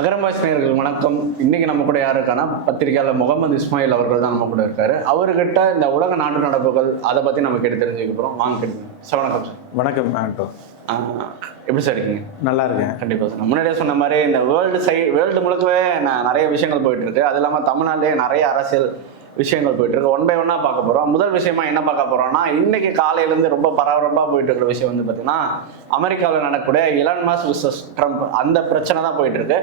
அகரம்பாஸ் நேயர்கள் வணக்கம். இன்னைக்கு நம்ம கூட யாரு இருக்கானா பத்திரிகையாளர் முகமது இஸ்மாயில் அவர்கள் தான் நம்ம கூட இருக்காரு. அவர்கிட்ட இந்த உலக நாட்டு நடப்புகள் அதை பத்தி நம்ம கேட்டு தெரிஞ்சுக்க போறோம். வாங்க கேட்டுங்க சார் வணக்கம் சார். வணக்கம் ஆஹ் எப்படி சார் இருக்கீங்க? நல்லா இருக்கேன். கண்டிப்பா சார். நான் முன்னாடியே சொன்ன மாதிரி இந்த வேர்ல்டு சை வேர்ல்டு முழுக்கவே ந- நிறைய விஷயங்கள் போயிட்டு இருக்கு அது இல்லாம தமிழ்நாட்டிலேயே நிறைய அரசியல் விஷயங்கள் போயிட்டு இருக்கு ஒன் பை ஒன்னா பார்க்க போறோம். முதல் விஷயமா என்ன பார்க்க போறோம்னா இன்னைக்கு காலையில இருந்து ரொம்ப பரபரப்பா போயிட்டு இருக்கிற விஷயம் வந்து பாத்தீங்கன்னா அமெரிக்காவில் நடக்கக்கூடிய இலான் மாஸ் விசஸ் ட்ரம்ப் அந்த பிரச்சனை தான் போயிட்டு இருக்கு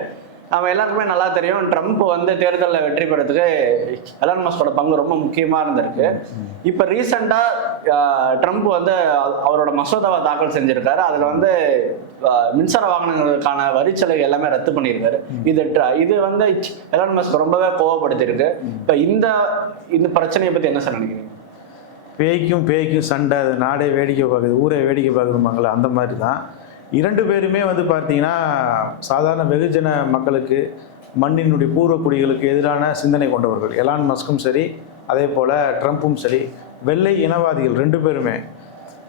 நம்ம எல்லாருக்குமே நல்லா தெரியும். ட்ரம்ப் வந்து தேர்தலில் வெற்றி பெறதுக்கு எலான் மஸ்கோட பங்கு ரொம்ப முக்கியமாக இருந்திருக்கு. இப்போ ரீசெண்டாக ட்ரம்ப் வந்து அவரோட மசோதாவை தாக்கல் செஞ்சிருக்காரு. அதில் வந்து மின்சார வாகனங்களுக்கான வரிச்சலுகை எல்லாமே ரத்து பண்ணியிருக்காரு. இது இது வந்து எலான் மஸ்க் ரொம்பவே கோவப்படுத்தியிருக்கு. இப்போ இந்த இந்த பிரச்சனையை பற்றி என்ன சார் நினைக்கிறீங்க? பேய்க்கும் பேய்க்கும் சண்டை. அது நாடே வேடிக்கை பார்க்குது ஊரே வேடிக்கை பார்க்குதுமாங்களே அந்த மாதிரி தான். இரண்டு பேருமே வந்து பார்த்தீங்கன்னா சாதாரண வெகுஜன மக்களுக்கு மண்ணினுடைய பூர்வக்குடிகளுக்கு எதிரான சிந்தனை கொண்டவர்கள். எலான் மஸ்கும் சரி அதே போல் ட்ரம்ப்பும் சரி வெள்ளை இனவாதிகள் ரெண்டு பேருமே.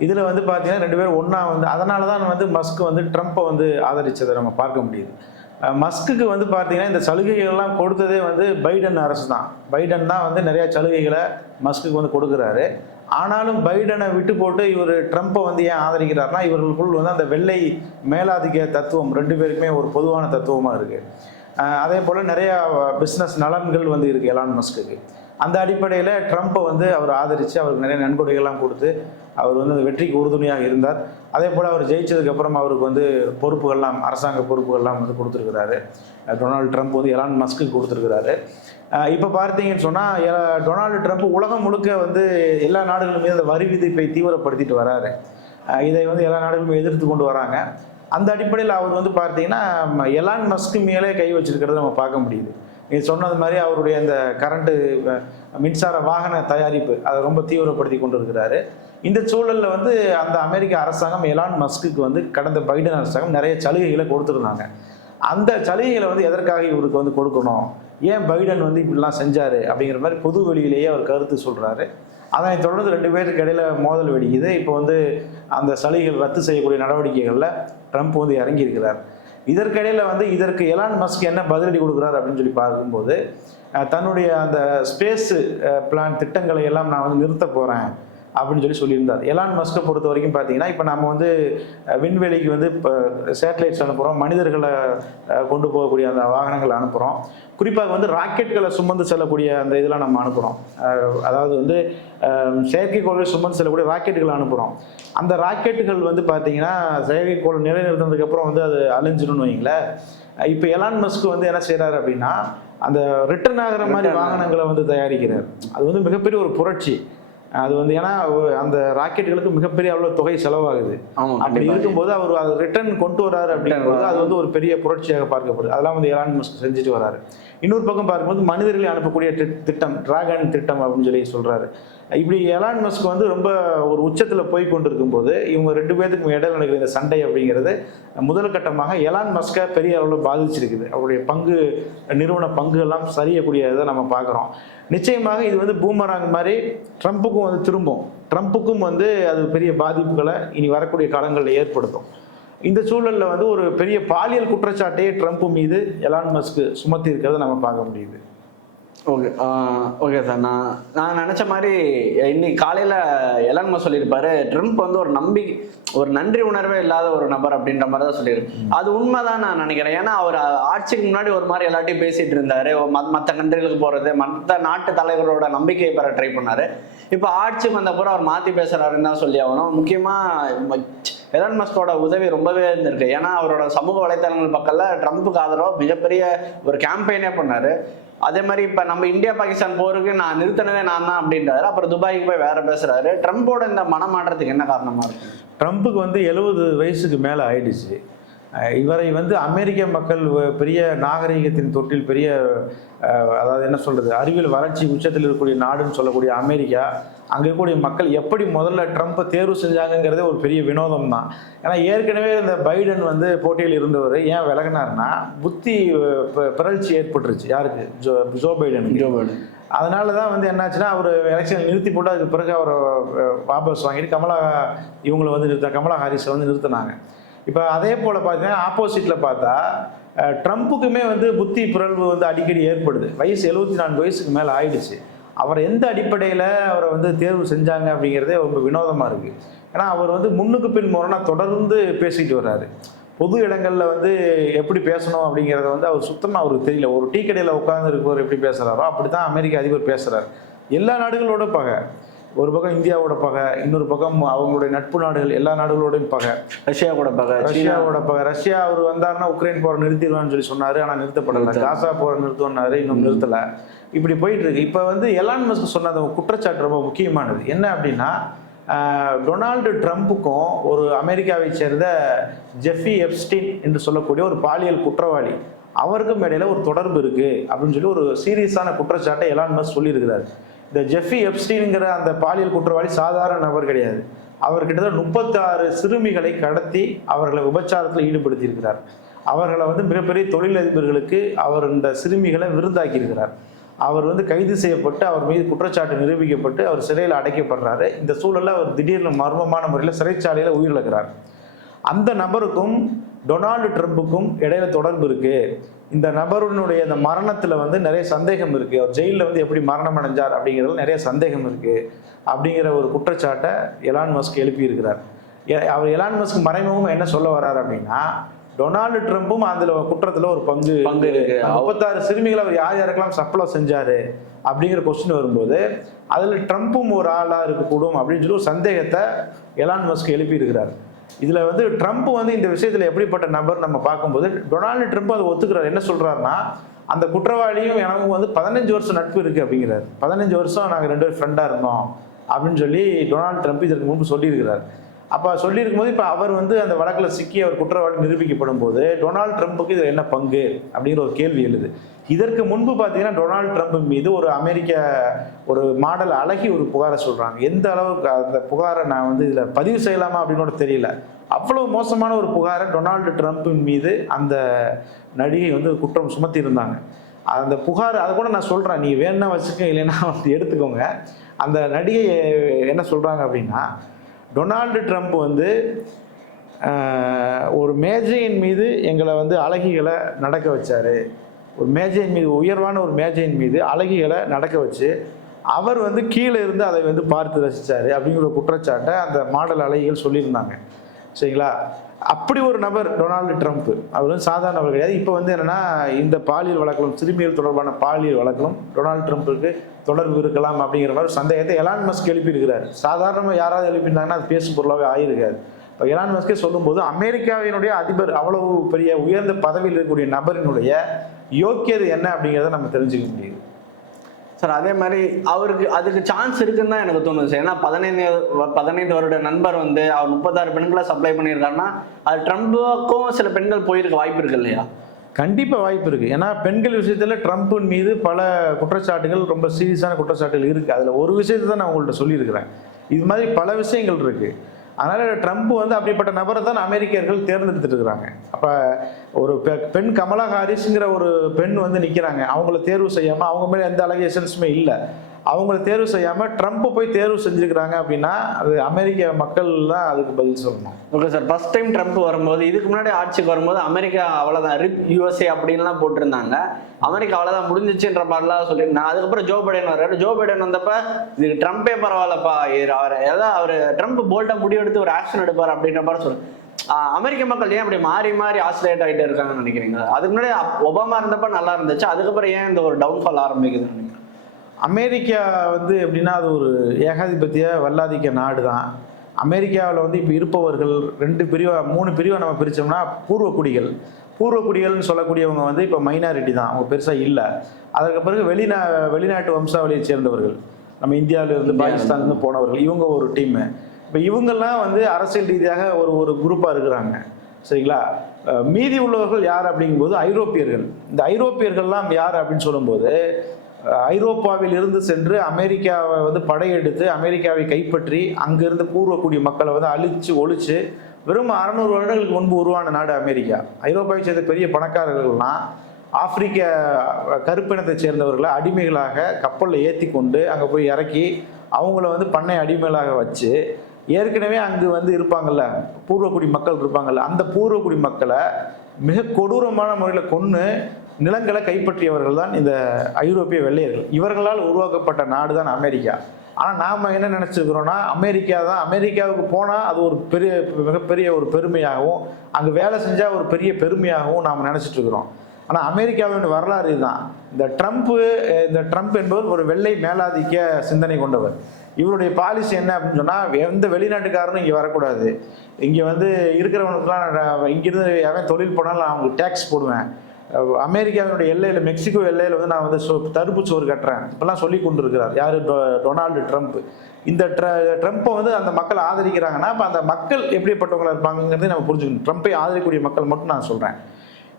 இதில் வந்து பார்த்தீங்கன்னா ரெண்டு பேரும் ஒன்றா வந்து அதனால தான் வந்து மஸ்க் வந்து ட்ரம்ப்பை வந்து ஆதரித்ததை நம்ம பார்க்க முடியுது. மஸ்க்குக்கு வந்து பார்த்தீங்கன்னா இந்த சலுகைகள்லாம் கொடுத்ததே வந்து பைடன் அரசு தான் பைடன் தான் வந்து நிறையா சலுகைகளை மஸ்குக்கு வந்து கொடுக்குறாரு. ஆனாலும் பைடனை விட்டு போட்டு இவர் ட்ரம்ப்பை வந்து ஏன் ஆதரிக்கிறாருன்னா இவர்களுக்குள் வந்து அந்த வெள்ளை மேலாதிக்க தத்துவம் ரெண்டு பேருக்குமே ஒரு பொதுவான தத்துவமாக இருக்குது அதே போல் நிறையா பிஸ்னஸ் நலன்கள் வந்து இருக்குது எலான் மஸ்க்கு அந்த அடிப்படையில் ட்ரம்ப்பை வந்து அவர் ஆதரித்து அவருக்கு நிறைய நன்கொடைகள்லாம் கொடுத்து அவர் வந்து அந்த வெற்றிக்கு உறுதுணையாக இருந்தார். அதே போல் அவர் ஜெயிச்சதுக்கப்புறம் அவருக்கு வந்து பொறுப்புகள்லாம் அரசாங்க பொறுப்புகள்லாம் வந்து கொடுத்துருக்கிறாரு. டொனால்டு ட்ரம்ப் வந்து எலான் மஸ்க்கு கொடுத்துருக்கிறாரு. இப்போ பார்த்தீங்கன்னு சொன்னால் டொனால்டு ட்ரம்ப் உலகம் முழுக்க வந்து எல்லா நாடுகள் மீது அந்த வரி விதிப்பை தீவிரப்படுத்திட்டு வராரு. இதை வந்து எல்லா நாடுகளும் எதிர்த்து கொண்டு வராங்க. அந்த அடிப்படையில் அவர் வந்து பார்த்தீங்கன்னா எலான் மஸ்க்கு மேலே கை வச்சிருக்கிறத நம்ம பார்க்க முடியுது. நீ சொன்னது மாதிரி அவருடைய அந்த கரண்ட்டு மின்சார வாகன தயாரிப்பு அதை ரொம்ப தீவிரப்படுத்தி கொண்டு இருக்கிறாரு இந்த சூழலில் வந்து அந்த அமெரிக்க அரசாங்கம் எலான் மஸ்குக்கு வந்து கடந்த பைடன் அரசாங்கம் நிறைய சலுகைகளை கொடுத்துருந்தாங்க. அந்த சலுகைகளை வந்து எதற்காக இவருக்கு வந்து கொடுக்கணும்? ஏன் பைடன் வந்து இப்படிலாம் செஞ்சார் அப்படிங்கிற மாதிரி பொது வெளியிலேயே அவர் கருத்து சொல்கிறாரு அதனை தொடர்ந்து ரெண்டு பேருக்கு இடையில மோதல் வெடிக்குது. இப்போ வந்து அந்த சலுகைகள் ரத்து செய்யக்கூடிய நடவடிக்கைகளில் ட்ரம்ப் வந்து இறங்கியிருக்கிறார் இதற்கிடையில் வந்து இதற்கு எலான் மஸ்க் என்ன பதிலடி கொடுக்குறாரு அப்படின்னு சொல்லி பார்க்கும்போது தன்னுடைய அந்த ஸ்பேஸ் பிளான் திட்டங்களை எல்லாம் நான் வந்து நிறுத்த போகிறேன் அப்படின்னு சொல்லி சொல்லியிருந்தார். எலான் மஸ்கை பொறுத்த வரைக்கும் பார்த்தீங்கன்னா இப்போ நம்ம வந்து விண்வெளிக்கு வந்து இப்போ சேட்டலைட்ஸ் அனுப்புகிறோம் மனிதர்களை கொண்டு போகக்கூடிய அந்த வாகனங்களை அனுப்புகிறோம் குறிப்பாக வந்து ராக்கெட்களை சுமந்து செல்லக்கூடிய அந்த இதெல்லாம் நம்ம அனுப்புகிறோம் அதாவது வந்து அஹ், செயற்கைக்கோளை சுமந்து செல்லக்கூடிய ராக்கெட்டுகளை அனுப்புகிறோம் அந்த ராக்கெட்டுகள் வந்து பார்த்தீங்கன்னா செயற்கைக்கோள் நிலைநிறுத்தினதுக்கப்புறம் வந்து அது அழிஞ்சிடும்னு வைங்களேன் இப்போ எலான் மஸ்க் வந்து என்ன செய்கிறாரு அப்படின்னா அந்த ரிட்டர்ன் ஆகிற மாதிரி. வாகனங்களை வந்து தயாரிக்கிறார். அது வந்து மிகப்பெரிய ஒரு புரட்சி. அது வந்து ஏன்னா அந்த ராக்கெட்டுகளுக்கு மிகப்பெரிய அவ்வளோ தொகை செலவாகுது. அப்படி. இருக்கும்போது அவர் அதை ரிட்டர்ன் கொண்டு வராரு அப்படிங்கும்போது அது வந்து ஒரு பெரிய புரட்சியாக பார்க்கப்படுது. அதெல்லாம் வந்து மஸ்க் செஞ்சுட்டு வராரு. இன்னொரு பக்கம் பார்க்கும்போது மனிதர்களை அனுப்பக்கூடிய திட்டம் டிராகன் திட்டம் அப்படின்னு சொல்லி சொல்றாரு. இப்படி எலான் மஸ்க் வந்து ரொம்ப ஒரு உச்சத்தில் போய் கொண்டிருக்கும் போது இவங்க ரெண்டு பேர்த்துக்கும் இடையில நடக்கிற இந்த சண்டை அப்படிங்கிறது முதல் கட்டமாக எலான் மஸ்கை பெரிய அளவில் பாதிச்சிருக்குது. அவருடைய பங்கு நிறுவன பங்கு எல்லாம் சரியக்கூடியதை நம்ம பார்க்குறோம். நிச்சயமாக இது வந்து பூமராங் மாதிரி ட்ரம்ப்புக்கும் வந்து திரும்பும். ட்ரம்ப்புக்கும் வந்து அது பெரிய பாதிப்புகளை இனி வரக்கூடிய காலங்களில் ஏற்படுத்தும். இந்த சூழலில் வந்து ஒரு பெரிய பாலியல் குற்றச்சாட்டையே ட்ரம்ப் மீது எலான் மஸ்க் சுமத்தி இருக்கிறத நம்ம பார்க்க முடியுது. Okay okay sir. நான் நான் நினச்ச மாதிரி இன்னைக்கு காலையில் எலன்மா சொல்லியிருப்பாரு ட்ரம்ப் வந்து ஒரு நம்பி ஒரு நன்றி உணர்வே இல்லாத ஒரு நபர் அப்படின்ற மாதிரி தான் சொல்லியிருக்கு. அது உண்மைதான் நான் நினைக்கிறேன். ஏன்னா அவர் ஆட்சிக்கு முன்னாடி ஒரு மாதிரி எல்லாத்தையும் பேசிட்டு இருந்தாரு. மற்ற கண்ட்ரிகளுக்கு போகிறது மற்ற நாட்டு தலைவரோட நம்பிக்கையை பெற ட்ரை பண்ணாரு. இப்போ ஆட்சிக்கு வந்தப்பறம் அவர் மாற்றி பேசுறாருன்னு தான் சொல்லி ஆகணும். முக்கியமாக எலன் மஸ்கோட உதவி ரொம்பவே இருந்திருக்கு. ஏன்னா அவரோட சமூக வலைத்தளங்கள் பக்கத்தில் ட்ரம்ப்புக்கு ஆதரவாக மிகப்பெரிய ஒரு கேம்பெயினே பண்ணாரு. அதே மாதிரி இப்போ நம்ம இந்தியா பாகிஸ்தான் போருக்கு நான் நிறுத்தினதே நான் தான் அப்படின்றாரு. அப்புறம் துபாய்க்கு போய் வேற பேசுறாரு. ட்ரம்போட இந்த மனமாற்றத்துக்கு என்ன காரணமா இருக்கு? ட்ரம்ப்புக்கு வந்து எழுபது வயசுக்கு மேலே ஆயிடுச்சு. இவரை வந்து அமெரிக்க மக்கள் பெரிய நாகரிகத்தின் தொட்டில் பெரிய அதாவது என்ன சொல்றது அறிவியல் வளர்ச்சி உச்சத்தில் இருக்கக்கூடிய நாடுன்னு சொல்லக்கூடிய அமெரிக்கா அங்கே இருக்கக்கூடிய மக்கள் எப்படி முதல்ல ட்ரம்ப்பை தேர்வு செஞ்சாங்கங்கிறதே ஒரு பெரிய வினோதம் தான் ஏன்னா ஏற்கனவே இந்த பைடன் வந்து போட்டியில் இருந்தவர் ஏன் விலகினார்னா புத்தி பிறழ்ச்சி ஏற்பட்டுருச்சு. யாருக்கு? Joe Joe பைடனுக்கு. Joe Biden. அதனால தான் வந்து என்னாச்சுன்னா அவர் எலெக்ஷன் நிறுத்தி போட்டு அதுக்கு பிறகு அவரை வாபஸ் வாங்கிட்டு கமலா இவங்களை வந்து நிறுத்த கமலா ஹாரிஸை வந்து நிறுத்தினாங்க. இப்போ அதே போல் பார்த்தீங்கன்னா ஆப்போசிட்டில் பார்த்தா ட்ரம்ப்புக்குமே வந்து புத்தி பிறழ்வு வந்து அடிக்கடி ஏற்படுது. வயசு எழுபத்தி நான்கு வயசுக்கு மேலே ஆயிடுச்சு. அவர் எந்த அடிப்படையில் அவரை வந்து தேர்வு செஞ்சாங்க அப்படிங்கிறதே ரொம்ப வினோதமாக இருக்குது ஏன்னா அவர் வந்து முன்னுக்கு பின் முரணாக தொடர்ந்து பேசிட்டு வர்றாரு. பொது இடங்களில் வந்து எப்படி பேசணும் அப்படிங்கிறத வந்து அவர் சுத்தமாக அவருக்கு தெரியல. ஒரு டீ கடையில் உட்காந்துருக்கவர் எப்படி பேசுகிறாரோ அப்படி தான் அமெரிக்க அதிபர் பேசுகிறார் எல்லா நாடுகளோட பகை. ஒரு பக்கம் இந்தியாவோட பகை இன்னொரு பக்கம் அவங்களுடைய நட்பு நாடுகள் எல்லா நாடுகளோடையும் பகை. ரஷ்யா கூட பகை ரஷ்யாவோட பகை. ரஷ்யா அவர் வந்தாருன்னா உக்ரைன் போரை நிறுத்திடலாம்னு சொல்லி சொன்னாரு ஆனா நிறுத்தப்படல. காசா போரை நிறுத்தம்னாரு இன்னும் நிறுத்தல. இப்படி போயிட்டு இருக்கு. இப்போ வந்து எலான் மஸ்க் சொன்ன அந்த குற்றச்சாட்டு ரொம்ப முக்கியமானது. என்ன அப்படின்னா டொனால்டு ட்ரம்ப்புக்கும் ஒரு அமெரிக்காவை சேர்ந்த ஜெஃபி எப்ஸ்டீன் என்று சொல்லக்கூடிய ஒரு பாலியல் குற்றவாளி அவருக்கும் இடையில ஒரு தொடர்பு இருக்கு அப்படின்னு சொல்லி ஒரு சீரியஸான குற்றச்சாட்டை எலான் மஸ்க் சொல்லியிருக்கிறார். இந்த ஜெஃபி எப்ஸ்டீனுங்கிற அந்த பாலியல் குற்றவாளி சாதாரண நபர் கிடையாது. அவர் கிட்டத்தட்ட முப்பத்தாறு சிறுமிகளை கடத்தி அவர்களை விபச்சாரத்தில் ஈடுபடுத்தியிருக்கிறார். அவர்களை வந்து மிகப்பெரிய தொழிலதிபர்களுக்கு அவர் இந்த சிறுமிகளை விருந்தாக்கியிருக்கிறார். அவர் வந்து கைது செய்யப்பட்டு அவர் மீது குற்றச்சாட்டு நிரூபிக்கப்பட்டு அவர் சிறையில் அடைக்கப்படுறாரு. இந்த சூழலில் அவர் திடீர்னு மர்மமான முறையில் சிறைச்சாலையில் உயிரிழக்கிறார். அந்த நபருக்கும் டொனால்டு ட்ரம்ப்புக்கும் இடையில தொடர்பு இருக்கு. இந்த நபருடைய இந்த மரணத்துல வந்து நிறைய சந்தேகம் இருக்கு. அவர் ஜெயிலில் வந்து எப்படி மரணம் அடைஞ்சார் அப்படிங்கிறதுல நிறைய சந்தேகம் இருக்கு. அப்படிங்கிற ஒரு குற்றச்சாட்டை எலான் மஸ்க் எழுப்பி இருக்கிறார் அவர் எலான் மஸ்க் மறைமுகமா என்ன சொல்ல வர்றாரு அப்படின்னா டொனால்டு ட்ரம்ப்பும் அதுல குற்றத்துல ஒரு பங்கு பங்கு இருக்கு. முப்பத்தாறு சிறுமிகளை அவர் யார் யாருக்கெல்லாம் சப்ளை செஞ்சாரு அப்படிங்கிற கொஸ்டின் வரும்போது அதுல ட்ரம்ப்பும் ஒரு ஆளா இருக்கக்கூடும் அப்படின்னு சொல்லி ஒரு சந்தேகத்தை எலான் மஸ்க் எழுப்பி இருக்கிறார் இதில் வந்து ட்ரம்ப் வந்து இந்த விஷயத்தில் எப்படிப்பட்ட நபர் நம்ம பார்க்கும்போது டொனால்டு ட்ரம்ப் அதை ஒத்துக்கிறார். என்ன சொல்கிறாருன்னா அந்த குற்றவாளியும் எனக்கும் வந்து பதினஞ்சு வருஷம் நட்பு இருக்குது அப்படிங்கிறார். பதினஞ்சு வருஷம் நாங்கள் ரெண்டு பேரும் ஃப்ரெண்டாக இருந்தோம் அப்படின்னு சொல்லி டொனால்டு ட்ரம்ப் இதற்கு முன்பு சொல்லியிருக்கிறார். அப்போ சொல்லியிருக்கும் போது இப்போ அவர் வந்து அந்த வழக்கில் சிக்கி அவர் குற்றவாளி நிரூபிக்கப்படும் போது டொனால்டு ட்ரம்ப்புக்கு இதில் என்ன பங்கு அப்படிங்கிற ஒரு கேள்வி எழுது. இதற்கு முன்பு பார்த்தீங்கன்னா டொனால்டு ட்ரம்ப் மீது ஒரு அமெரிக்க ஒரு மாடல் அழகி ஒரு புகாரை சொல்கிறாங்க எந்த அளவுக்கு அந்த புகாரை நான் வந்து இதில் பதிவு செய்யலாமா அப்படின்னு தெரியல. அவ்வளவு மோசமான ஒரு புகாரை டொனால்டு ட்ரம்ப்பின் மீது அந்த நடிகை வந்து குற்றம் சுமத்தி இருந்தாங்க அந்த புகார் அதை கூட நான் சொல்கிறேன் நீ வேணும்னா வச்சுக்க இல்லைன்னா வந்து எடுத்துக்கோங்க. அந்த நடிகை என்ன சொல்கிறாங்க அப்படின்னா டொனால்டு ட்ரம்ப் வந்து ஒரு மேஜையின் மீது எங்களை வந்து அழகிகளை நடக்க வச்சார். ஒரு மேஜையின் மீது உயர்வான ஒரு மேஜையின் மீது அழகிகளை நடக்க வச்சு அவர் வந்து கீழே இருந்து அதை வந்து பார்த்து ரசித்தார் அப்படிங்கிற குற்றச்சாட்டை அந்த மாடல் அழகிகள் சொல்லியிருந்தாங்க. சரிங்களா? அப்படி ஒரு நபர் டொனால்டு ட்ரம்ப். அவர் வந்து சாதாரண நபர் கிடையாது. இப்போ வந்து என்னன்னா இந்த பாலியல் வழக்கிலும் சிறுமியல் தொடர்பான பாலியல் வழக்கிலும் டொனால்டு ட்ரம்ப்புக்கு தொடர்பு இருக்கலாம் அப்படிங்கிற மாதிரி ஒரு சந்தேகத்தை எலான் மஸ்க் எழுப்பியிருக்கிறார். சாதாரணமாக யாராவது எழுப்பியிருந்தாங்கன்னா அது பேசும் பொருளாகவே ஆயிருக்காது. இப்போ எலான் மஸ்கே சொல்லும்போது அமெரிக்காவினுடைய அதிபர் அவ்வளவு பெரிய உயர்ந்த பதவியில் இருக்கக்கூடிய நபரினுடைய யோக்கியது என்ன அப்படிங்கிறத நம்ம தெரிஞ்சுக்க முடியுது. சார் அதே மாதிரி அவருக்கு அதுக்கு சான்ஸ் இருக்குன்னு தான் எனக்கு தோணுது சார். ஏன்னா பதினைந்து பதினைந்து வருட நண்பர் வந்து அவர் முப்பத்தாறு பெண்களை சப்ளை பண்ணியிருக்காருன்னா அது ட்ரம்ப்புக்கும் சில பெண்கள் போயிருக்க வாய்ப்பு இருக்கு இல்லையா? கண்டிப்பாக வாய்ப்பு இருக்குது ஏன்னா பெண்கள் விஷயத்தில் ட்ரம்ப்பின் மீது பல குற்றச்சாட்டுகள் ரொம்ப சீரியஸான குற்றச்சாட்டுகள் இருக்குது அதில் ஒரு விஷயத்தை தான் நான் உங்கள்கிட்ட சொல்லியிருக்கிறேன். இது மாதிரி பல விஷயங்கள் இருக்குது அதனால் ட்ரம்ப் வந்து அப்படிப்பட்ட நபரை தான் அமெரிக்கர்கள் தேர்ந்தெடுத்துட்டு இருக்கிறாங்க. அப்போ ஒரு பெ- பெண் கமலா ஹாரிஸ்ங்கிற ஒரு பெண் வந்து நிற்கிறாங்க அவங்கள தேர்வு செய்யாமல் அவங்க மேலே எந்த அலகேஷன்ஸுமே இல்லை. அவங்கள தேர்வு செய்யாமல் ட்ரம்ப் போய் தேர்வு செஞ்சுருக்கிறாங்க அப்படின்னா அது அமெரிக்க மக்கள் தான் அதுக்கு பதில் சொல்லணும். Okay sir first time Trump வரும்போது இதுக்கு முன்னாடி ஆட்சிக்கு வரும்போது அமெரிக்கா அவ்வளோதான் ரிப் யூஎஸ்ஏ அப்படின்லாம் போட்டிருந்தாங்க. அமெரிக்கா அவ்வளோதான் முடிஞ்சிச்சுன்ற மாதிரிலாம் சொல்லியிருந்தாங்க. அதுக்கப்புறம் ஜோ பைடன் வர்றாரு. ஜோ பைடன் வந்தப்ப இதுக்கு ட்ரம்ப்பே பரவாயில்லப்பா இது அவர் ஏதாவது அவர் ட்ரம்ப் போல்ட்டாக முடிவெடுத்து ஒரு ஆக்ஷன் எடுப்பார் அப்படின்ற மாதிரி சொல்லுங்கள் அமெரிக்க மக்கள் ஏன் அப்படி மாறி மாறி ஆசிலேட் ஆகிட்டு இருக்காங்கன்னு நினைக்கிறீங்க அதுக்கு முன்னாடி அப்- ஒபாமா இருந்தப்ப நல்லா இருந்துச்சு. அதுக்கப்புறம் ஏன் இந்த ஒரு டவுன்ஃபால் ஆரம்பிக்குதுன்னு அமெரிக்கா வந்து எப்படின்னா அது ஒரு ஏகாதிபத்திய வல்லாதிக்க நாடு தான் அமெரிக்காவில் வந்து இப்போ இருப்பவர்கள் ரெண்டு பிரிவாக மூணு பிரிவை நம்ம பிரித்தோம்னா பூர்வ குடிகள். பூர்வ குடிகள்னு சொல்லக்கூடியவங்க வந்து இப்போ மைனாரிட்டி தான். அவங்க பெருசாக இல்லை. அதற்கு பிறகு வெளிநா வெளிநாட்டு வம்சாவளியை சேர்ந்தவர்கள். நம்ம இந்தியாவிலிருந்து இந்தியாவில பாகிஸ்தான்லேருந்து போனவர்கள். இவங்க ஒரு டீமு இப்போ இவங்கெல்லாம் வந்து அரசியல் ரீதியாக ஒரு ஒரு குரூப்பாக இருக்கிறாங்க. சரிங்களா? மீதி உள்ளவர்கள் யார் அப்படிங்கும்போது ஐரோப்பியர்கள். இந்த ஐரோப்பியர்கள்லாம் யார் அப்படின்னு சொல்லும்போது ஐரோப்பாவில் இருந்து சென்று அமெரிக்காவை வந்து படையெடுத்து அமெரிக்காவை கைப்பற்றி அங்கிருந்து பூர்வக்குடி மக்களை வந்து அழிச்சு ஒழிச்சு வெறும் அறநூறு வருடங்களுக்கு முன்பு உருவான நாடு அமெரிக்கா. ஐரோப்பாவை சேர்ந்த பெரிய பணக்காரர்கள்லாம் ஆப்பிரிக்க கருப்பினத்தை சேர்ந்தவர்களை அடிமைகளாக கப்பலில் ஏற்றி கொண்டு அங்கே போய் இறக்கி அவங்கள வந்து பண்ணை அடிமைகளாக வச்சு ஏற்கனவே அங்கு வந்து இருப்பாங்கல்ல பூர்வக்குடி மக்கள் இருப்பாங்கல்ல அந்த பூர்வக்குடி மக்களை மிக கொடூரமான முறையில் கொன்று நிலங்களை கைப்பற்றியவர்கள் தான் இந்த ஐரோப்பிய வெள்ளையர்கள். இவர்களால் உருவாக்கப்பட்ட நாடு தான் அமெரிக்கா. ஆனால் நாம் என்ன நினச்சிருக்கிறோன்னா அமெரிக்கா தான் அமெரிக்காவுக்கு போனால் அது ஒரு பெரிய மிகப்பெரிய ஒரு பெருமையாகவும் அங்கே வேலை செஞ்சால் ஒரு பெரிய பெருமையாகவும் நாம் நினச்சிட்டு இருக்கிறோம் ஆனால் அமெரிக்காவின் வரலாறு இதுதான். இந்த ட்ரம்ப்பு இந்த ட்ரம்ப் என்பவர் ஒரு வெள்ளை மேலாதிக்க சிந்தனை கொண்டவர். இவருடைய பாலிசி என்ன அப்படின்னு சொன்னால் எந்த வெளிநாட்டுக்காரனும் இங்கே வரக்கூடாது. இங்கே வந்து இருக்கிறவனுக்குலாம் இங்கேருந்து இங்கிருந்து எவன் தொழில் போனாலும் நான் அவங்களுக்கு டேக்ஸ் போடுவேன். அமெரிக்காவினுடைய எல்லையில் மெக்சிகோ எல்லையில் வந்து நான் வந்து சொ- தடுப்பு சோறு கட்டுறேன். இப்பெல்லாம் சொல்லி கொண்டிருக்கிறார். யார்? Donald Trump. இந்த ட்ர ட்ரம்ப்பை வந்து அந்த மக்கள் ஆதரிக்கிறாங்கன்னா அப்போ அந்த மக்கள் எப்படிப்பட்டவங்களா இருப்பாங்கிறதே நம்ம புரிஞ்சுக்கணும். ட்ரம்ப்பை ஆதரிக்கக்கூடிய மக்கள் மட்டும் நான் சொல்கிறேன்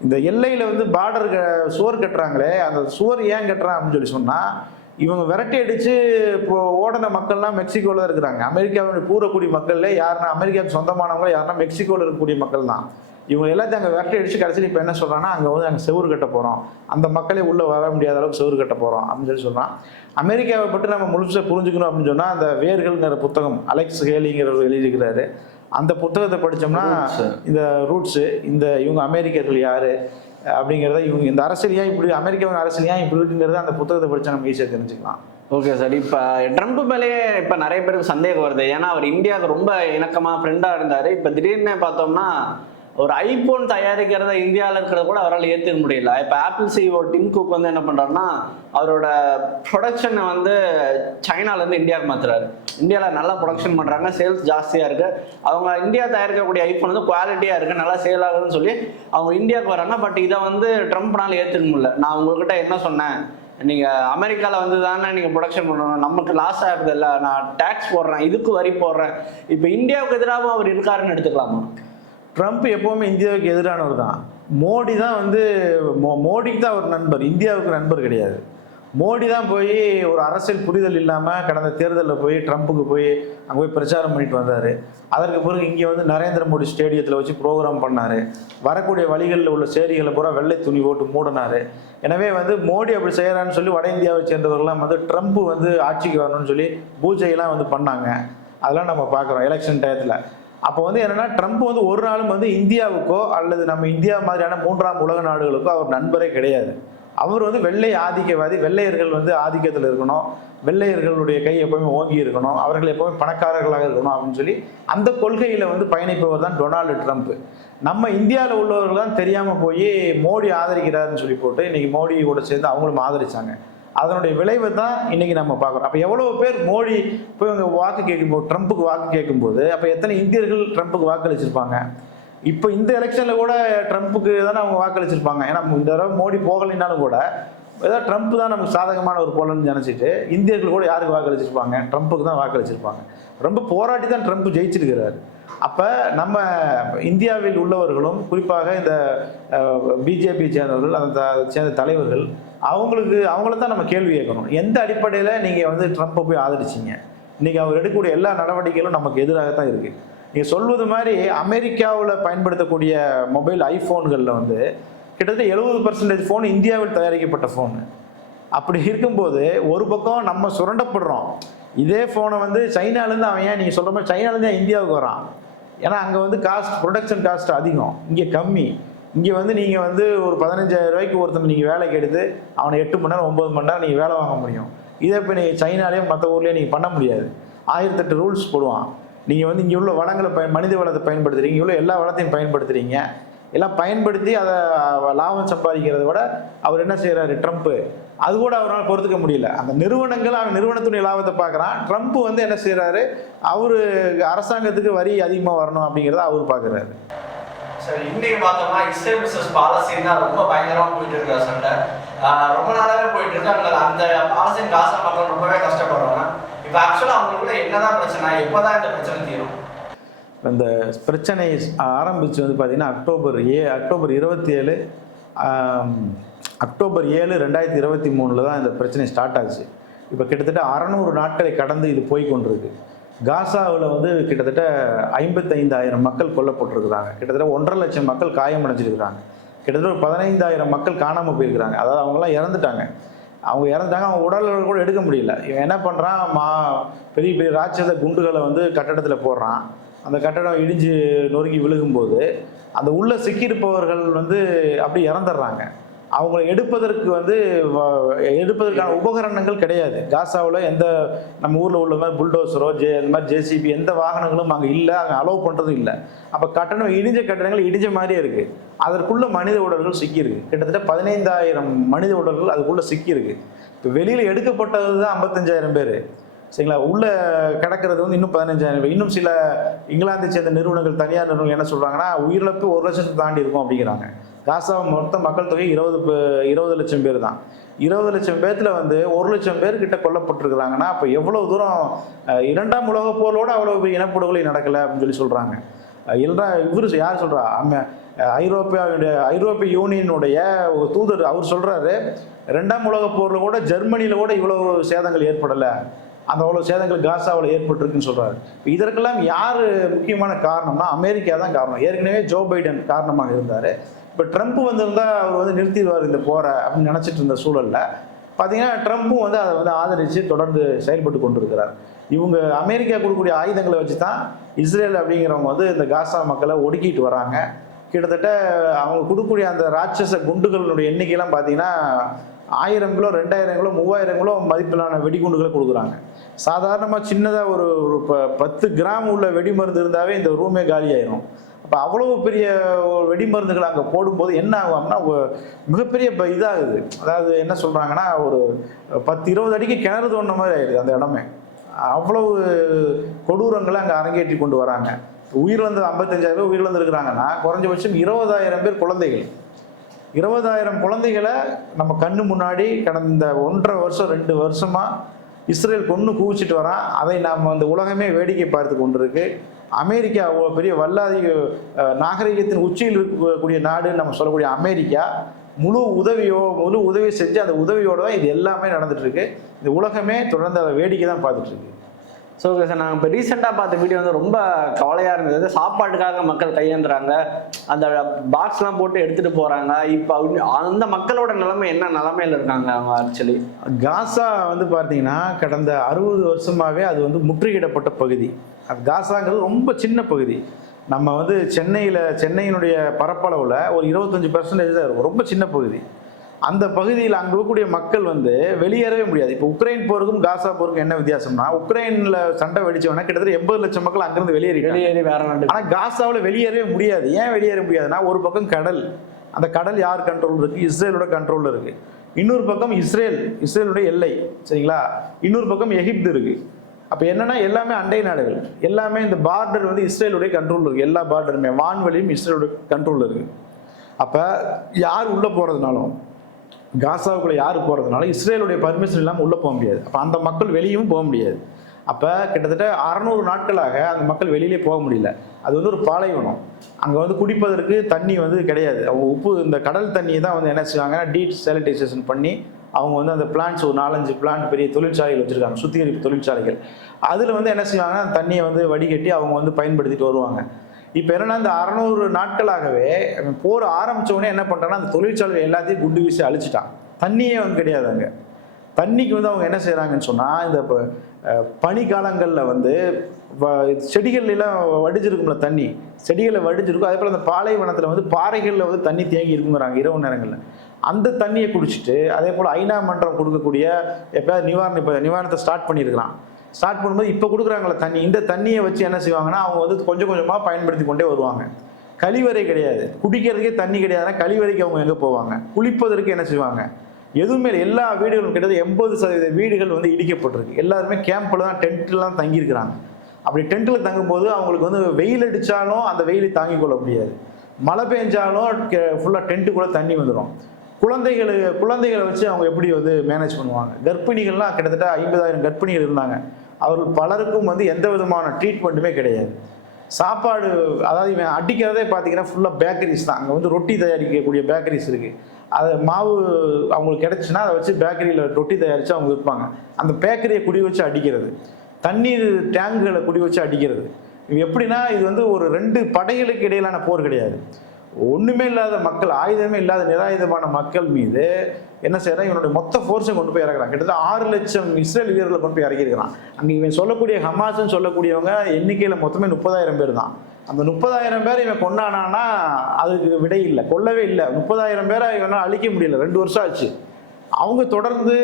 இந்த எல்லையில் வந்து பார்டர் சுவர் கட்டுறாங்களே அந்த சுவர் ஏன் கட்டுறான் அப்படின்னு சொல்லி சொன்னால் இவங்க விரட்டி அடித்து இப்போ ஓடின மக்கள்லாம் மெக்சிகோவில் தான் இருக்கிறாங்க. அமெரிக்காவுடைய கூறக்கூடிய மக்கள்ல யாருன்னா அமெரிக்காவுக்கு சொந்தமானவங்க யாருன்னா மெக்சிகோவில் இருக்கக்கூடிய மக்கள் தான் இவங்க எல்லாத்தையும் அங்கே விரட்டி அடித்து கடைசியில் இப்போ என்ன சொல்கிறாங்கன்னா அங்கே வந்து அங்கே செவுறு கட்ட போகிறோம் அந்த மக்களே உள்ளே வர முடியாத அளவுக்கு செவுறு கட்ட போகிறோம் அப்படின்னு சொல்லி சொல்கிறான் அமெரிக்காவை பற்றி நம்ம முழுசாக புரிஞ்சுக்கணும் அப்படின்னு சொன்னால் அந்த வேர்கள்ங்கிற புத்தகம் அலெக்ஸ் ஹேலிங்கிறவர் எழுதியிருக்கிறாரு. அந்த புத்தகத்தை படித்தோம்னா. இந்த ரூட்ஸு இந்த இவங்க அமெரிக்கர்கள் யார் அப்படிங்கிறத இவங்க இந்த அரசியல் ஏன் இப்படி அமெரிக்காவின் அரசியல் ஏன் இப்படி இருக்குங்கிறத அந்த புத்தகத்தை படித்தா நம்ம ஈஸியாக தெரிஞ்சுக்கலாம். ஓகே சார் இப்போ ட்ரம்ப் மேலேயே இப்போ நிறைய பேருக்கு சந்தேகம் வருது. ஏன்னா அவர் இந்தியாவுக்கு ரொம்ப இணக்கமாக ஃப்ரெண்டாக இருந்தார். இப்போ திடீர்னு பார்த்தோம்னா ஒரு ஐபோன் தயாரிக்கிறத இந்தியாவில் இருக்கிறத கூட அவரால் ஏற்றுக்க முடியல. இப்போ ஆப்பிள் சிஓ டிம் குக் வந்து என்ன பண்ணுறாருன்னா அவரோட ப்ரொடக்ஷனை வந்து சைனாலேருந்து இந்தியாவுக்கு மாற்றுறாரு இந்தியாவில் நல்லா ப்ரொடக்ஷன் பண்ணுறாங்க சேல்ஸ் ஜாஸ்தியாக இருக்குது அவங்க இந்தியா தயாரிக்கக்கூடிய ஐஃபோன் வந்து குவாலிட்டியாக இருக்குது நல்லா சேல் ஆகுதுன்னு சொல்லி அவங்க இந்தியாவுக்கு வராங்க. பட் இதை வந்து ட்ரம்ப்னால ஏற்றுக்க முடியல. நான் உங்ககிட்ட என்ன சொன்னேன்? நீங்கள் அமெரிக்காவில் வந்து தானே நீங்கள் ப்ரொடக்ஷன் பண்ணணும். நமக்கு லாஸ் ஆகுது இல்லை. நான் டேக்ஸ் போடுறேன் இதுக்கு வரி போடுறேன். இப்போ இந்தியாவுக்கு எதிராகவும் அவர் இருக்காருன்னு எடுத்துக்கலாமா? ட்ரம்ப் எப்போவுமே இந்தியாவுக்கு எதிரானவர் தான். மோடி தான் வந்து மோ மோடிக்கு தான் ஒரு நண்பர் இந்தியாவுக்கு நண்பர் கிடையாது. மோடி தான் போய் ஒரு அரசியல் புரிதல் இல்லாமல் கடந்த தேர்தலில் போய் ட்ரம்ப்புக்கு போய் அங்கே போய் பிரச்சாரம் பண்ணிட்டு வந்தார். அதற்கு பிறகு இங்கே வந்து நரேந்திர மோடி ஸ்டேடியத்தில் வச்சு ப்ரோக்ராம் பண்ணார். வரக்கூடிய வழிகளில் உள்ள சேரிகளை பூரா வெள்ளை துணி போட்டு மூடினார். எனவே வந்து மோடி அப்படி செய்கிறான்னு சொல்லி வட இந்தியாவை சேர்ந்தவர்கள்லாம் வந்து ட்ரம்ப் வந்து ஆட்சிக்கு வரணும்னு சொல்லி பூஜையெல்லாம் வந்து பண்ணாங்க. அதெல்லாம் நம்ம பார்க்குறோம் எலெக்ஷன் டயத்தில் அப்போ வந்து என்னன்னா ட்ரம்ப் வந்து ஒரு நாளும் வந்து இந்தியாவுக்கோ அல்லது நம்ம இந்தியா மாதிரியான மூன்றாம் உலக நாடுகளுக்கோ அவர் நண்பரே கிடையாது. அவர் வந்து வெள்ளை ஆதிக்கவாதி வெள்ளையர்கள் வந்து ஆதிக்கத்தில் இருக்கணும். வெள்ளையர்களுடைய கை எப்பவுமே ஓங்கி இருக்கணும். அவர்கள் எப்பவுமே பணக்காரர்களாக இருக்கணும் அப்படின்னு சொல்லி அந்த கொள்கையில் வந்து பயணிப்பவர் தான் டொனால்டு ட்ரம்ப் நம்ம இந்தியாவில் உள்ளவர்கள் தான் தெரியாமல் போய் மோடி ஆதரிக்கிறாருன்னு சொல்லி போட்டு இன்னைக்கு மோடி கூட சேர்ந்து அவங்களும் ஆதரிச்சாங்க. அதனுடைய விளைவு தான் இன்னைக்கு நம்ம பார்க்குறோம். அப்போ எவ்வளோ பேர் மோடி போய் அவங்க வாக்கு கேட்கும்போது ட்ரம்ப்புக்கு வாக்கு கேட்கும்போது அப்போ எத்தனை இந்தியர்கள் ட்ரம்ப்புக்கு வாக்களிச்சிருப்பாங்க? இப்போ இந்த எலெக்ஷனில் கூட ட்ரம்ப்புக்கு தானே அவங்க வாக்களிச்சிருப்பாங்க. ஏன்னா இந்த தடவை மோடி போகலைனாலும் கூட ஏதோ ட்ரம்ப் தான் நமக்கு சாதகமான ஒரு போலன்னு நினச்சிட்டு இந்தியர்கள் கூட யாருக்கு வாக்களிச்சிருப்பாங்க? ட்ரம்ப்புக்கு தான் வாக்களிச்சிருப்பாங்க. ரொம்ப போராட்டி தான் ட்ரம்ப் ஜெயிச்சிருக்கிறாரு. அப்போ நம்ம இந்தியாவில் உள்ளவர்களும் குறிப்பாக இந்த பிஜேபி சேர்ந்தவர்கள் அந்த சேர்ந்த தலைவர்கள் அவங்களுக்கு அவங்கள தான் நம்ம கேள்வி கேட்கணும். எந்த அடிப்படையில் நீங்கள் வந்து ட்ரம்ப்பை போய் ஆதரிச்சிங்க? இன்றைக்கி அவர் எடுக்கக்கூடிய எல்லா நடவடிக்கைகளும் நமக்கு எதிராக தான் இருக்குது நீங்கள் சொல்வது மாதிரி அமெரிக்காவில் பயன்படுத்தக்கூடிய மொபைல் ஐஃபோன்களில் வந்து கிட்டத்தட்ட எழுபது பர்சன்டேஜ் ஃபோன் இந்தியாவில் தயாரிக்கப்பட்ட ஃபோனு அப்படி இருக்கும்போது ஒரு பக்கம் நம்ம சுரண்டப்படுறோம். இதே ஃபோனை வந்து சைனாலேருந்து அவன் ஏன் நீங்கள் சொல்கிற மாதிரி சைனாலேருந்து இந்தியாவுக்கு வரான். ஏன்னா அங்கே வந்து காஸ்ட் ப்ரொடக்ஷன் காஸ்ட் அதிகம். இங்கே கம்மி. இங்கே வந்து நீங்கள் வந்து ஒரு பதினஞ்சாயிரம் ரூபாய்க்கு ஒருத்தன் நீங்கள் வேலைக்கு எடுத்து அவனை எட்டு மணி நேரம் ஒம்பது மணி நேரம் நீங்கள் வேலை வாங்க முடியும். இதே இப்போ நீங்கள் சைனாலேயும் மற்ற ஊர்லேயும் நீங்கள் பண்ண முடியாது. ஆயிரத்தெட்டு ரூல்ஸ் போடுவான். நீங்கள் வந்து இங்கே உள்ள வளங்களை பயன் மனித வளத்தை பயன்படுத்துறீங்க. இங்கே உள்ள எல்லா வளத்தையும் பயன்படுத்துறீங்க. எல்லாம் பயன்படுத்தி அதை லாபம் சம்பாதிக்கிறத விட அவர் என்ன செய்கிறாரு ட்ரம்ப்பு அது கூட அவரால் பொறுத்துக்க முடியல. அந்த நிறுவனங்கள் அவன் நிறுவனத்துடைய லாபத்தை பார்க்குறான். ட்ரம்ப் வந்து என்ன செய்கிறாரு அவர் அரசாங்கத்துக்கு வரி அதிகமாக வரணும் அப்படிங்கிறத அவர் பார்க்குறாரு. சரி இன்னைக்கு பார்த்தோம்னா இஸ்ரேல் மிஸ்ஸஸ் பாலஸ்தீன் தான் ரொம்ப பயங்கரமாக போயிட்டு இருக்கா சண்டை. ரொம்ப நாளாகவே போயிட்டு இருக்கு. அந்த பாலஸ்தீன் காசா மக்கள் ரொம்பவே கஷ்டப்படுறாங்க. இப்போ ஆக்சுவலாக அவங்களுக்குள்ள என்னதான் பிரச்சனை எப்போதான் இந்த பிரச்சனை தீரும்? இந்த பிரச்சனை ஆரம்பிச்சு வந்து பார்த்தீங்கன்னா அக்டோபர் ஏ அக்டோபர் இருபத்தி ஏழு அக்டோபர் ஏழு ரெண்டாயிரத்தி இருபத்தி மூணில் தான் இந்த பிரச்சனை ஸ்டார்ட் ஆச்சு. இப்போ கிட்டத்தட்ட அறநூறு நாட்களை கடந்து இது போய் கொண்டிருக்கு. காசாவில் வந்து கிட்டத்தட்ட ஐம்பத்தைந்தாயிரம் மக்கள் கொல்லப்பட்டிருக்கிறாங்க. கிட்டத்தட்ட ஒன்றரை லட்சம் மக்கள் காயமடைஞ்சிருக்கிறாங்க கிட்டத்தட்ட ஒரு பதினைந்தாயிரம் மக்கள் காணாமல் போயிருக்கிறாங்க. அதாவது அவங்களாம் இறந்துட்டாங்க. அவங்க இறந்துட்டாங்க அவங்க உடல்கள் கூட எடுக்க முடியல. இவன் என்ன பண்ணுறான் மா பெரிய பெரிய ராட்சத குண்டுகளை வந்து கட்டடத்தில் போடுறான். அந்த கட்டடம் இடிஞ்சு நொறுங்கி விழுகும்போது அந்த உள்ளே சிக்கியிருப்பவர்கள் வந்து அப்படி இறந்துடுறாங்க. அவங்களை எடுப்பதற்கு வந்து வ- எடுப்பதற்கான உபகரணங்கள் கிடையாது. காசாவில் எந்த நம்ம ஊரில் உள்ள மாதிரி புல்டோசரோ ஜே இந்த மாதிரி ஜேசிபி எந்த வாகனங்களும் அங்கே இல்லை அங்கே அலோவ் பண்ணுறதும் இல்லை. அப்போ கட்டணம் இடிஞ்ச கட்டணங்கள் இடிஞ்ச மாதிரியே இருக்குது அதற்குள்ள மனித உடல்கள் சிக்கியிருக்கு. கிட்டத்தட்ட பதினைந்தாயிரம் மனித உடல்கள் அதுக்குள்ளே சிக்கியிருக்கு. இப்போ வெளியில் எடுக்கப்பட்டது தான் ஐம்பத்தஞ்சாயிரம் பேர். சரிங்களா? உள்ளே கிடக்கிறது வந்து இன்னும் பதினஞ்சாயிரம் பேர். இன்னும் சில இங்கிலாந்தை சேர்ந்த நிறுவனங்கள் தனியார் நிறுவனங்கள் என்ன சொல்கிறாங்கன்னா உயிரிழப்பு ஒரு லட்சத்தை தாண்டி இருக்கும் அப்படிங்கிறாங்க. காசா மொத்த மக்கள் தொகை இருபது பே- இருபது லட்சம் பேர் தான். இருபது லட்சம் பேர்த்துல வந்து ஒரு லட்சம் பேர் கிட்ட கொல்லப்பட்டிருக்கிறாங்கன்னா அப்போ எவ்வளவு தூரம் இரண்டாம் உலக போரோட அவ்வளவு பெரிய இனப்படுகொலை நடக்கல அப்படின்னு சொல்லி சொல்றாங்க. அஹ், இவரு யார் சொல்றா? அம்ம ஐரோப்பியாவுடைய ஐரோப்பிய யூனியனுடைய ஒரு தூதர் அவர் சொல்றாரு ரெண்டாம் உலக போரில் கூட ஜெர்மனியில கூட இவ்வளவு சேதங்கள் ஏற்படலை. அந்த அவ்வளோ சேதங்கள் காசாவில் ஏற்பட்டிருக்குன்னு சொல்கிறாரு இப்போ இதற்கெல்லாம் யார் முக்கியமான காரணம்னா அமெரிக்கா தான் காரணம். ஏற்கனவே ஜோ பைடன் காரணமாக இருந்தார். இப்போ ட்ரம்ப் வந்திருந்தால் அவர் வந்து நிறுத்திடுவார் இந்த போரை அப்படின்னு நினச்சிட்டு இருந்த சூழலில். பார்த்தீங்கன்னா ட்ரம்ப்பும் வந்து அதை வந்து ஆதரித்து தொடர்ந்து செயல்பட்டு கொண்டிருக்கிறார். இவங்க அமெரிக்கா கொடுக்கக்கூடிய ஆயுதங்களை வச்சு தான் இஸ்ரேல் அப்படிங்கிறவங்க வந்து இந்த காசா மக்களை ஒடுக்கிட்டு வராங்க. கிட்டத்தட்ட அவங்க கொடுக்கக்கூடிய அந்த ராட்சச குண்டுகளுடைய எண்ணிக்கையெல்லாம் பார்த்தீங்கன்னா ஆயிரம் கிலோ ரெண்டாயிரம் கிலோ மூவாயிரம் கிலோ மதிப்பிலான வெடிகுண்டுகளை கொடுக்குறாங்க. சாதாரணமாக சின்னதாக ஒரு ஒரு ப- பத்து கிராம் உள்ள வெடிமருந்து இருந்தாவே இந்த ரூமே காலியாயிரும் அப்போ அவ்வளவு பெரிய வெடிமருந்துகளை அங்கே போடும்போது என்ன ஆகும்னா மிகப்பெரிய ப- இதாகுது. அதாவது என்ன சொல்கிறாங்கன்னா ஒரு பத்து இருபது அடிக்கு கிணறு தோண்டின மாதிரி ஆயிடுது அந்த இடமே. அவ்வளவு கொடூரங்களை அங்கே அரங்கேற்றி கொண்டு வராங்க. உயிரிழந்த ஐம்பத்தஞ்சாயிரம் பேர் உயிரிழந்திருக்கிறாங்கன்னா குறைஞ்சபட்சம் இருபதாயிரம் பேர் குழந்தைகள். இருபதாயிரம் குழந்தைகளை நம்ம கண்ணு முன்னாடி கடந்த ஒன்றரை வருஷம் ரெண்டு வருஷமாக இஸ்ரேல் கொன்று குவிச்சிட்டு வரான் அதை நாம் அந்த உலகமே வேடிக்கை பார்த்து கொண்டிருக்கு. அமெரிக்கா அவ்வளோ பெரிய வல்லாதிக நாகரிகத்தின் உச்சியில் இருக்கக்கூடிய நாடு நம்ம சொல்லக்கூடிய அமெரிக்கா முழு உதவியோ முழு உதவி செஞ்சு அந்த உதவியோடு தான் இது எல்லாமே நடந்துட்டு இருக்கு. இந்த உலகமே தொடர்ந்து அதை வேடிக்கை தான் பார்த்துட்டு இருக்கு. ஸோ சார் நாங்கள் இப்போ ரீசெண்டாக பார்த்த வீடியோ வந்து ரொம்ப கவலையாக இருந்தது. சாப்பாட்டுக்காக மக்கள் கையேந்துறாங்க. அந்த பாக்ஸ்லாம் போட்டு எடுத்துகிட்டு போகிறாங்க இப்போ அந்த மக்களோட நிலைமை என்ன? நிலைமையில இருக்காங்க அவங்க ஆக்சுவலி காசா வந்து பார்த்தீங்கன்னா கடந்த அறுபது வருஷமாகவே அது வந்து முற்றுகையிடப்பட்ட பகுதி. அது காசாங்கிறது ரொம்ப சின்ன பகுதி. நம்ம வந்து சென்னையில் சென்னையினுடைய பரப்பளவில் ஒரு இருபத்தஞ்சி பர்சன்டேஜ் தான் இருக்கும். ரொம்ப சின்ன பகுதி. அந்த பகுதியில் அங்கே இருக்கக்கூடிய மக்கள் வந்து வெளியேறவே முடியாது. இப்போ உக்ரைன் போருக்கும் காசா போருக்கும் என்ன வித்தியாசம்னா உக்ரைனில் சண்டை வெடிச்சவொடனே கிட்டத்தட்ட எண்பது லட்சம் மக்கள் அங்கிருந்து வெளியேறிட்டாங்க. வெளியேறி வேற நாட்டு ஆனால் காசாவில் வெளியேறவே முடியாது. ஏன் வெளியேற முடியாதுன்னா ஒரு பக்கம் கடல். அந்த கடல் யார் கண்ட்ரோல் இருக்கு? இஸ்ரேலோட கண்ட்ரோலில் இருக்கு. இன்னொரு பக்கம் இஸ்ரேல். இஸ்ரேலுடைய எல்லை. சரிங்களா? இன்னொரு பக்கம் எகிப்து இருக்கு. அப்போ என்னன்னா எல்லாமே அண்டை நாடுகள். எல்லாமே இந்த பார்டர் வந்து இஸ்ரேலுடைய கண்ட்ரோல் இருக்கு. எல்லா பார்டருமே வான்வெளியும் இஸ்ரேலுடைய கண்ட்ரோல் இருக்கு. அப்போ யார் உள்ளே போகிறதுனாலும் காசாவுக்குள்ளே யார் போகிறதுனால இஸ்ரேலுடைய பர்மிஷன் இல்லாமல் உள்ளே போக முடியாது. அப்போ அந்த மக்கள் வெளியும் போக முடியாது. அப்போ கிட்டத்தட்ட அறநூறு நாட்களாக அந்த மக்கள் வெளியிலே போக முடியல. அது வந்து ஒரு பாலைவனம். அங்கே வந்து குடிப்பதற்கு தண்ணி வந்து கிடையாது. அவங்க உப்பு இந்த கடல் தண்ணியை தான் வந்து என்ன செய்வாங்கன்னா டீட் சானிடைசேஷன் பண்ணி அவங்க வந்து அந்த பிளான்ஸ் ஒரு நாலஞ்சு பிளான்ட் பெரிய தொழிற்சாலைகள் வச்சுருக்காங்க. சுத்திகரிப்பு தொழிற்சாலைகள். அதில் வந்து என்ன செய்வாங்கன்னா தண்ணியை வந்து வடிகட்டி அவங்க வந்து பயன்படுத்திட்டு வருவாங்க. இப்போ என்னன்னா இந்த அறநூறு நாட்களாகவே போர் ஆரம்பிச்ச என்ன பண்ணுறாங்கன்னா அந்த தொழிற்சாலை எல்லாத்தையும் குண்டு வீசி அழிச்சிட்டான் தண்ணியே வந்து கிடையாது அங்கே. தண்ணிக்கு வந்து அவங்க என்ன செய்கிறாங்கன்னு சொன்னால் இந்த இப்போ பனிக்காலங்களில் வந்து வ- வடிஞ்சிருக்கும்ல தண்ணி. செடிகளில் வடிஞ்சிருக்கும். அதே போல் அந்த பாலைவனத்தில் வந்து பாறைகளில் வந்து தண்ணி தேங்கி இருக்குங்கிறாங்க இரவு நேரங்களில். அந்த தண்ணியை குடிச்சிட்டு அதே போல் ஐநா மன்றம் கொடுக்கக்கூடிய எப்பயாவது நிவாரணம் இப்போ நிவாரணத்தை ஸ்டார்ட் பண்ணியிருக்கிறான் ஸ்டார்ட் பண்ணும்போது இப்போ கொடுக்குறாங்களே தண்ணி. இந்த தண்ணியை வச்சு என்ன செய்வாங்கன்னா அவங்க வந்து கொஞ்சம் கொஞ்சமாக பயன்படுத்தி கொண்டே வருவாங்க. கழிவறை கிடையாது. குடிக்கிறதுக்கே தண்ணி கிடையாதுன்னா கழிவறைக்கு அவங்க எங்கே போவாங்க? குளிப்பதற்கு என்ன செய்வாங்க? எதுவுமே எல்லா வீடுகளும் கிட்டத்தட்ட எண்பது சதவீத வீடுகள் வந்து இடிக்கப்பட்டிருக்கு. எல்லாருமே கேம்பில் தான் டென்ட்லாம் தங்கியிருக்கிறாங்க. அப்படி டென்ட்டில் தங்கும்போது அவங்களுக்கு வந்து வெயில் அடித்தாலும் அந்த வெயிலை தாங்கிக் கொள்ள முடியாது. மழை பெஞ்சாலும் ஃபுல்லாக டென்ட்டுக்குள்ளே தண்ணி வந்துடும் குழந்தைகளை குழந்தைகளை வச்சு அவங்க எப்படி வந்து மேனேஜ் பண்ணுவாங்க? கர்ப்பிணிகள்லாம் கிட்டத்தட்ட ஐம்பதாயிரம் கர்ப்பிணிகள் இருந்தாங்க. அவர்கள் பலருக்கும் வந்து எந்த விதமான ட்ரீட்மெண்ட்டுமே கிடையாது. சாப்பாடு அதாவது இவன் அடிக்கிறதே பார்த்தீங்கன்னா ஃபுல்லாக பேக்கரிஸ் தான். அங்கே வந்து ரொட்டி தயாரிக்கக்கூடிய பேக்கரிஸ் இருக்குது அது மாவு அவங்களுக்கு கிடச்சுன்னா அதை வச்சு பேக்கரியில் ரொட்டி தயாரித்து அவங்க விற்பாங்க. அந்த பேக்கரியை குடி வச்சு அடிக்கிறது. தண்ணீர் டேங்குகளை குடி வச்சு அடிக்கிறது. எப்படின்னா இது வந்து ஒரு ரெண்டு படைகளுக்கு இடையிலான போர் கிடையாது. ஒன்றுமே இல்லாத மக்கள் ஆயுதமே இல்லாத நிராயுதமான மக்கள் மீது என்ன செய்யறான்? இவனுடைய மொத்த ஃபோர்ஸை கொண்டு போய் இறக்குறான். கிட்டத்தட்ட ஆறு லட்சம் இஸ்ரேல் வீரர்களை கொண்டு போய் இறக்கியிருக்கிறான். அங்கே இவன் சொல்லக்கூடிய ஹமாஸ்ன்னு சொல்லக்கூடியவங்க எண்ணிக்கையில் மொத்தமே முப்பதாயிரம் பேர் தான். அந்த முப்பதாயிரம் பேர் இவன் கொண்டானானா அதுக்கு விடை இல்லை கொல்லவே இல்லை. முப்பதாயிரம் பேரை இவனால் அழிக்க முடியல. ரெண்டு வருஷம் ஆச்சு. அவங்க தொடர்ந்து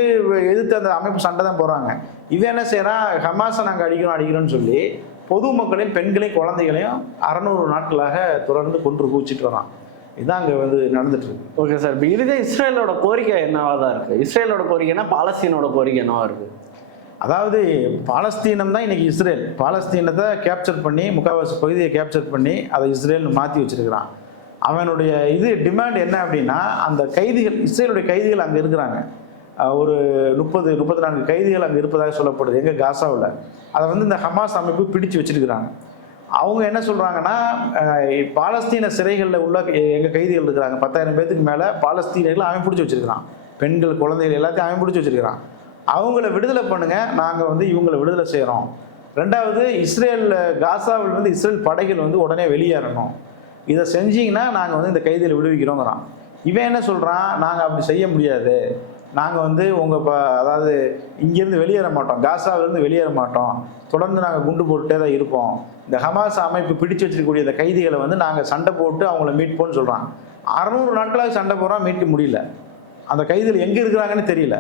எதிர்த்து அந்த அமைப்பு சண்டை தான் போகிறாங்க இவன் என்ன செய்யறான்? ஹமாஸை நாங்கள் அடிக்கணும் அடிக்கிறோம்னு சொல்லி பொதுமக்களையும் பெண்களையும் குழந்தைகளையும் அறநூறு நாட்களாக தொடர்ந்து கொன்று குவிச்சிட்டு வரான் இதுதான் அங்கே வந்து நடந்துட்டு இருக்கு. ஓகே சார் இப்போ இறுதி இஸ்ரேலோட கோரிக்கை என்னவா தான் இருக்கு? இஸ்ரேலோட கோரிக்கைனா பாலஸ்தீனோட கோரிக்கை என்னவா இருக்கு? அதாவது பாலஸ்தீனம் தான் இன்னைக்கு இஸ்ரேல். பாலஸ்தீனத்தை கேப்சர் பண்ணி முக்கால்வாசி பகுதியை கேப்சர் பண்ணி அதை இஸ்ரேல்னு மாற்றி வச்சிருக்கிறான். அவனுடைய இது டிமாண்ட் என்ன அப்படின்னா அந்த கைதிகள் இஸ்ரேலுடைய கைதிகள் அங்கே இருக்கிறாங்க. ஒரு முப்பது முப்பத்தி நான்கு கைதிகள் அங்கே இருப்பதாக சொல்லப்படுது எங்கள் காசாவில். அதை வந்து இந்த ஹமாஸ் அமைப்பு பிடிச்சு வச்சிருக்கிறாங்க. அவங்க என்ன சொல்கிறாங்கன்னா பாலஸ்தீன சிறைகளில் உள்ள எங்கள் கைதிகள் இருக்கிறாங்க. பத்தாயிரம் பேத்துக்கு மேலே பாலஸ்தீனர்கள் அவன் பிடிச்சி வச்சிருக்கிறான். பெண்கள் குழந்தைகள் எல்லாத்தையும் அவன் பிடிச்சி வச்சிருக்கிறான். அவங்கள விடுதலை பண்ணுங்கள் நாங்கள் வந்து இவங்களை விடுதலை செய்கிறோம் ரெண்டாவது இஸ்ரேலில் காசாவில் வந்து இஸ்ரேல் படைகள் வந்து உடனே வெளியேறணும். இதை செஞ்சீங்கன்னா நாங்கள் வந்து இந்த கைதியில் விடுவிக்கிறோங்கிறான். இவன் என்ன சொல்கிறான் நாங்கள் அப்படி செய்ய முடியாது. நாங்கள் வந்து உங்கள் ப அதாவது இங்கேருந்து வெளியேற மாட்டோம். காசாவிலேருந்து வெளியேற மாட்டோம். தொடர்ந்து நாங்கள் குண்டு போட்டுட்டே தான் இருப்போம். இந்த ஹமாஸ் அமைப்பு பிடிச்சு வச்சிருக்கக்கூடிய இந்த கைதிகளை வந்து நாங்கள் சண்டை போட்டு அவங்கள மீட்போம்னு சொல்கிறான் அறநூறு நாட்களாக சண்டை போகிறோம் மீட்க முடியல. அந்த கைதிகள் எங்கே இருக்கிறாங்கன்னு தெரியல.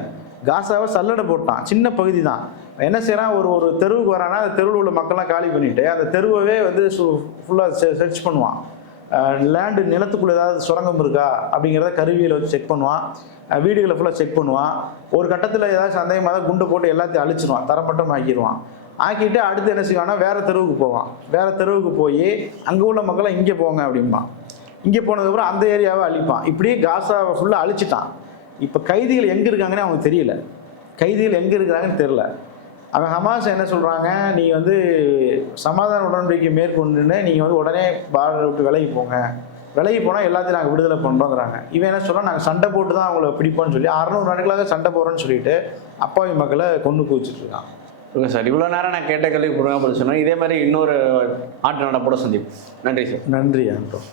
காசாவை சல்லடை போட்டான். சின்ன பகுதி தான். என்ன செய்கிறான் ஒரு ஒரு தெருவுக்கு வரானா அந்த தெருவில் உள்ள மக்கள்லாம் காலி பண்ணிட்டு அந்த தெருவவே வந்து ஃபுல்லாக சர்ச் பண்ணுவான். லேண்டு நிலத்துக்குள்ளே ஏதாவது சுரங்கம் இருக்கா? அப்படிங்கிறத கருவியில் வச்சு செக் பண்ணுவான். வீடுகளை ஃபுல்லாக செக் பண்ணுவான். ஒரு கட்டத்தில் ஏதாவது சந்தேகமாக தான் குண்டு போட்டு எல்லாத்தையும் அழிச்சிடுவான் தரமட்டம் ஆக்கிடுவான் ஆக்கிட்டு அடுத்து என்ன செய்வான்னா வேறு தெருவுக்கு போவான். வேறு தெருவுக்கு போய் அங்கே உள்ள மக்களை இங்கே போங்க அப்படிம்பான். இங்கே போனதுக்கப்புறம் அந்த ஏரியாவை அழிப்பான். இப்படியே காசாவை ஃபுல்லாக அழிச்சிட்டான். இப்போ கைதிகள் எங்கே இருக்காங்கன்னு அவனுக்கு தெரியல. கைதிகள் எங்கே இருக்கிறாங்கன்னு தெரில அவன் ஹமாஸ் என்ன சொல்கிறாங்க நீ வந்து சமாதான உடன்படிக்கை மேற்கொண்டுன்னு நீங்கள் வந்து உடனே பார்டர் விட்டு விலகி போங்க. விலகி போனால் எல்லாத்தையும் நாங்கள் விடுதலை பண்ணுறோங்கிறாங்க இவன் என்ன சொல்கிறான் நாங்கள் சண்டை போட்டு தான் அவங்கள பிடிப்போம்னு சொல்லி அறநூறு நாட்களாக சண்டை போகிறோன்னு சொல்லிட்டு அப்பாவி மக்களை கொண்டு குவிச்சிட்டு இருக்கான். ஓகே சார் இவ்வளோ நேரம் நான் கேட்ட பொறுமையாக பதில் சொன்னேன். இதே மாதிரி இன்னொரு ஆட்டு நடப்போட சந்திப்போம். நன்றி சார். நன்றி ஆண்டோம்